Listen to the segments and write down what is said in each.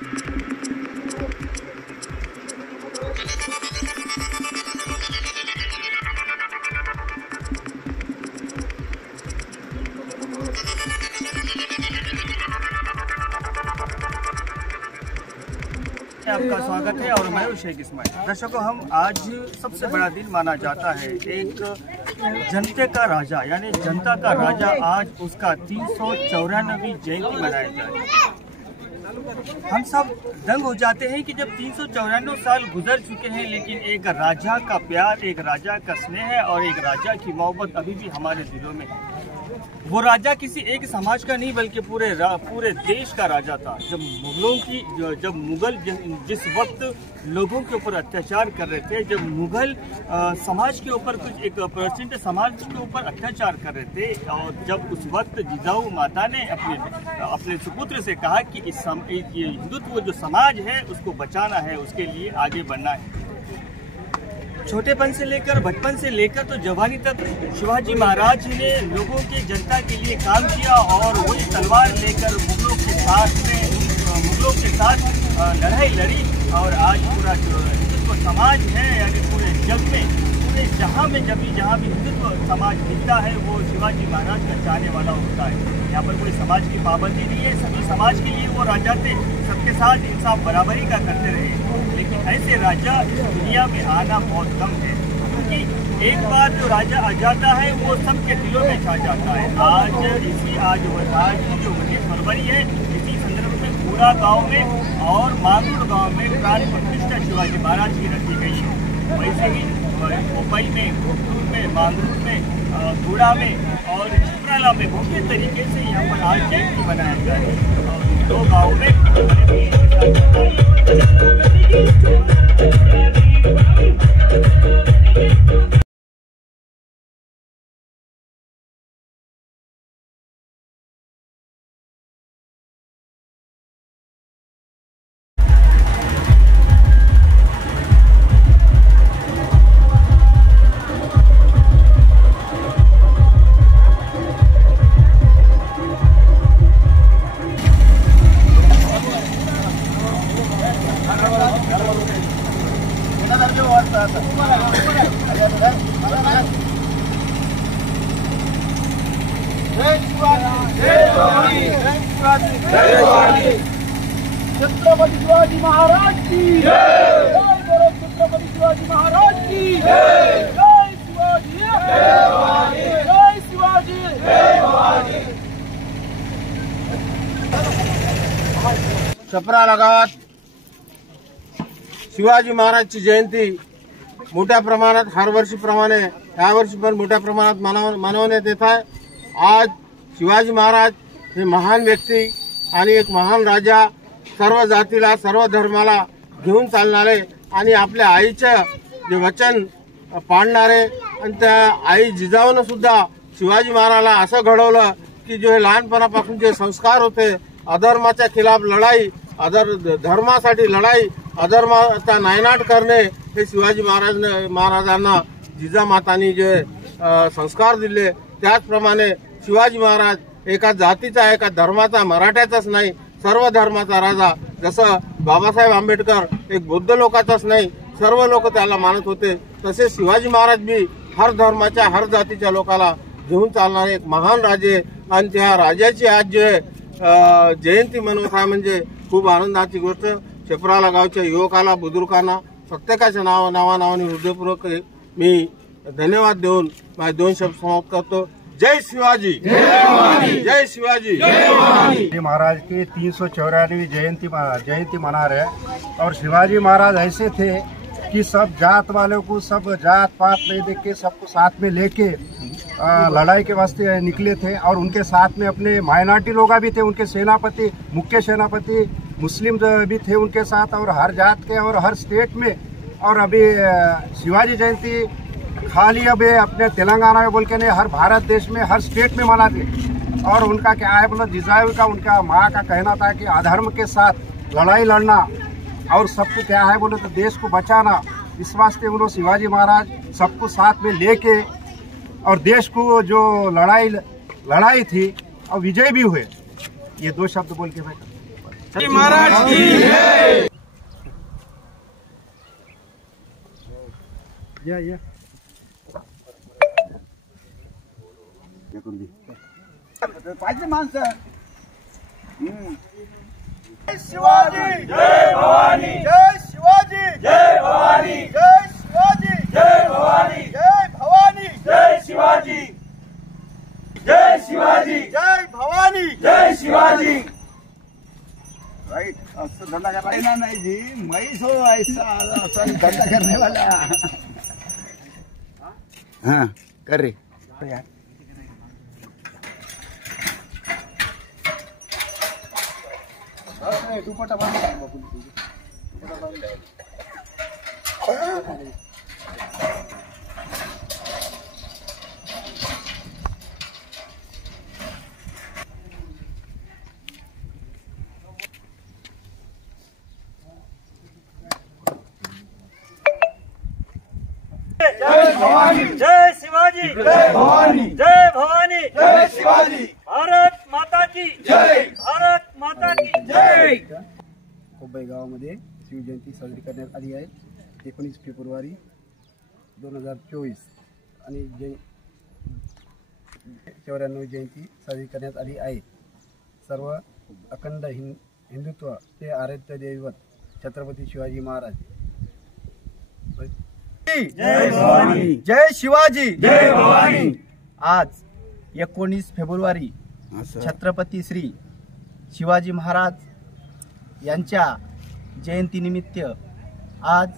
आपका स्वागत है और मैं हूं शेख इस्माइल। दर्शकों, हम आज सबसे बड़ा दिन माना जाता है, एक जनता का राजा यानी जनता का राजा, आज उसका 394वीं जयंती मनाया जा रही है। हम सब दंग हो जाते हैं कि जब 394 साल गुजर चुके हैं, लेकिन एक राजा का प्यार, एक राजा का स्नेह और एक राजा की मोहब्बत अभी भी हमारे दिलों में है। वो राजा किसी एक समाज का नहीं बल्कि पूरे देश का राजा था। जब मुगल जिस वक्त लोगों के ऊपर अत्याचार कर रहे थे, जब मुगल समाज के ऊपर कुछ एक परसेंट समाज के ऊपर अत्याचार कर रहे थे, और जब उस वक्त जिजाऊ माता ने अपने सुपुत्र से कहा कि ये हिंदुत्व जो समाज है उसको बचाना है, उसके लिए आगे बढ़ना है। छोटेपन से लेकर, बचपन से लेकर तो जवानी तक शिवाजी महाराज ने लोगों के जनता के लिए काम किया और वही तलवार लेकर मुगलों के साथ लड़ाई लड़ी। और आज पूरा जो हिंदुत्व समाज है यानी पूरे जग में, पूरे जहाँ भी हिंदुत्व समाज दिखता है वो शिवाजी महाराज का चाहने वाला होता है। यहाँ पर कोई समाज की पाबंदी नहीं है, सभी समाज के लिए वो राजा थे, सबके साथ इंसाफ बराबरी का करते रहे। लेकिन ऐसे राजा दुनिया में आना बहुत कम है, क्योंकि एक बार जो राजा आ जाता है वो सबके दिलों में छा जाता है। आज की जो 19 फरवरी है, इसी संदर्भ में पूरा गांव में और मांगुर गांव में प्राण प्रतिष्ठा शिवाजी महाराज की रखी गई है। वैसे ही मुंबई में, गुंटूर में, मांगुर में, गुड़ा में और चित्राला में मुख्य तरीके से यहाँ पर आज जयंती मनाया जा रहा है। और दो गाँव में छत्रपति शिवाजी महाराज की जय, छत्रपति शिवाजी महाराज की जय, जय शिवाजी, जय शिवाजी, जय। छपरा लगावत शिवाजी महाराजची जयंती मोठ्या प्रमाणात हर वर्षीप्रमाणे यावर्षी पण मोठ्या प्रमाणात मनवण्यात येत आहे। आज शिवाजी महाराज हे महान व्यक्ती आणि एक महान राजा, सर्व जातीला, सर्व धर्माला घेऊन चालणारे आणि आपल्या आईचं जे वचन पाळणारे, आणि त्या आई जिजाऊनं सुद्धा शिवाजी महाराजाला असं घडवलं की जो हे लहानपणापासून जे संस्कार होते, अधर्माच्या खिलाफ लढाई, धर्मासाठी लढाई, अधर्माचा नायनाट करणे, हे शिवाजी महाराजांना जिजामातांनी जे संस्कार दिले, त्याचप्रमाणे शिवाजी महाराज एका जातीचा, एका धर्माचा, मराठ्याचाच नाही, सर्व धर्माचा राजा। जसं बाबासाहेब आंबेडकर एक बौद्ध लोकाचाच नाही, सर्व लोक त्याला मानत होते, तसे शिवाजी महाराज भी हर धर्माच्या, हर जातीच्या लोकाला घेऊन चालणारे एक महान राजे। आणि त्या राजाची आज जे जयंती मनवत आहे म्हणजे खूप आनंदाची गोष्ट। छपराला गावच्या युवकाला, बुजुर्गांना प्रत्येकाच्या नावाने हृदयपूर्वक मी धन्यवाद देऊन माझे 2 शब्द समाप्त करतो। जय शिवाजी, जय शिवाजी, जय महाराज की 394वीं जयंती मना रहे। और शिवाजी महाराज ऐसे थे कि सब जात वालों को, सब जात पात नहीं देख के सबको साथ में लेके लड़ाई के वास्ते निकले थे। और उनके साथ में अपने माइनॉरिटी लोग भी थे, उनके सेनापति, मुख्य सेनापति मुस्लिम भी थे उनके साथ, और हर जात के और हर स्टेट में। और अभी शिवाजी जयंती खाली अब अपने तेलंगाना में बोल के नहीं, हर भारत देश में, हर स्टेट में मनाते। और उनका क्या है बोलो, जिजाऊ का, उनका माँ का कहना था कि अधर्म के साथ लड़ाई लड़ना और सबको क्या है बोलो तो देश को बचाना। इस वास्ते उन्होंने शिवाजी महाराज सबको साथ में लेके और देश को जो लड़ाई थी और विजय भी हुए। ये 2 शब्द बोल के मैं महाराज की जय। पाहिजे माणसं। जय शिवाजी जय भवानी, जय शिवाजी जय भवानी, जय शिवाजी जय भवानी, जय भवानी जय शिवाजी, जय शिवाजी जय भवानी, जय शिवाजी। राइट, असं धंदा करना नहीं जी, मैं सो ऐसा धंदा करने वाला। हाँ कर रही यार। दुपट्टा बांध जय भवानी, जय शिवाजी जय भवानी, जय भवानी जय शिवाजी। भारत माता की जय, भारत माता की जय। कोब्बाई गावामध्ये शिवजयंती साजरी करण्यात आली आहे 19 फेब्रुवारी 2024 आणि 94 जयंती साजरी करण्यात आली आहे। सर्व अखंड हिंदुत्व ते आराध्य दैवत छत्रपती शिवाजी महाराज। जय भवानी, जय शिवाजी जय भवानी। आज 19 फेब्रुवारी छत्रपती श्री शिवाजी महाराज यांच्या जयंतीनिमित्त आज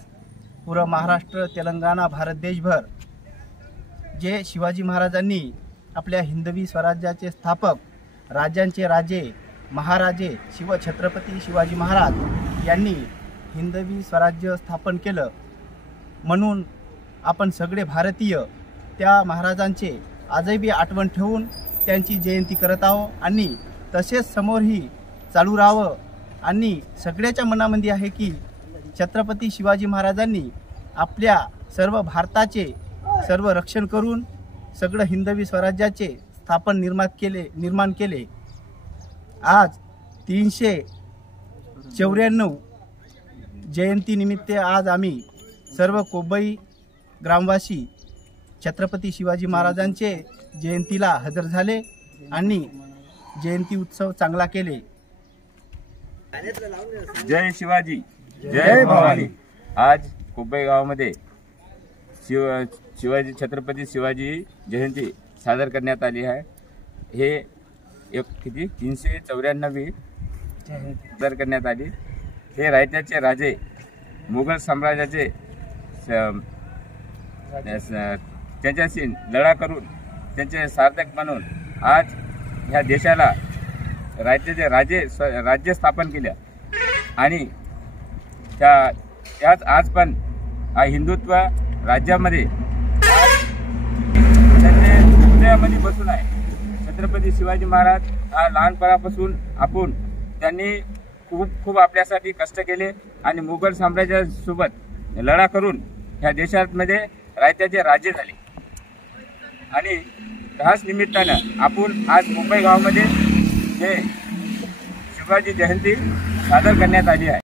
पूर्ण महाराष्ट्र, तेलंगणा, भारत देशभर जे शिवाजी महाराजांनी आपल्या हिंदवी स्वराज्याचे स्थापक, राज्यांचे राजे, महाराजे छत्रपती शिवाजी महाराज यांनी हिंदवी स्वराज्य स्थापन केलं, म्हणून आपण सगळे भारतीय त्या महाराजांचे आजही आठवण ठेवून त्यांची जयंती करत आहोत आणि तसेच समोरही चालू राहावं। आणि सगळ्याच्या मनामध्ये आहे की छत्रपती शिवाजी महाराजांनी आपल्या सर्व भारताचे सर्व रक्षण करून सगळं हिंदवी स्वराज्याचे स्थापन निर्माण केले। आज 394 जयंतीनिमित्त आज आम्ही सर्व कोब्बाई ग्रामवासी छत्रपती शिवाजी महाराजांचे जयंतीला हजर झाले आणि जयंती उत्सव चांगला केले। जय शिवाजी जय भवानी। आज कोब्बाई गावामध्ये शिवाजी छत्रपती शिवाजी जयंती सादर करण्यात आली आहे। हे किती 394 सादर करण्यात आली। हे रायत्याचे राजे मुघल साम्राज्याचे त्यांच्याशी लढा करून त्यांचे सार्थक म्हणून आज ह्या देशाला राज्याचे राज्य स्थापन केलं आणि त्याच आज पण हिंदुत्व राज्यामध्ये त्यांचे हृदयामध्ये बसून आहे। छत्रपती शिवाजी महाराज हा लहानपणापासून त्यांनी खूप आपल्यासाठी कष्ट केले आणि मुघल साम्राज्यासोबत लढा करून ह्या देशामध्ये राज्याचे राज्य झाले आणि त्याच निमित्तानं आपण आज मुंबई गावामध्ये हे शिवाजी जयंती सादर करण्यात आली आहे।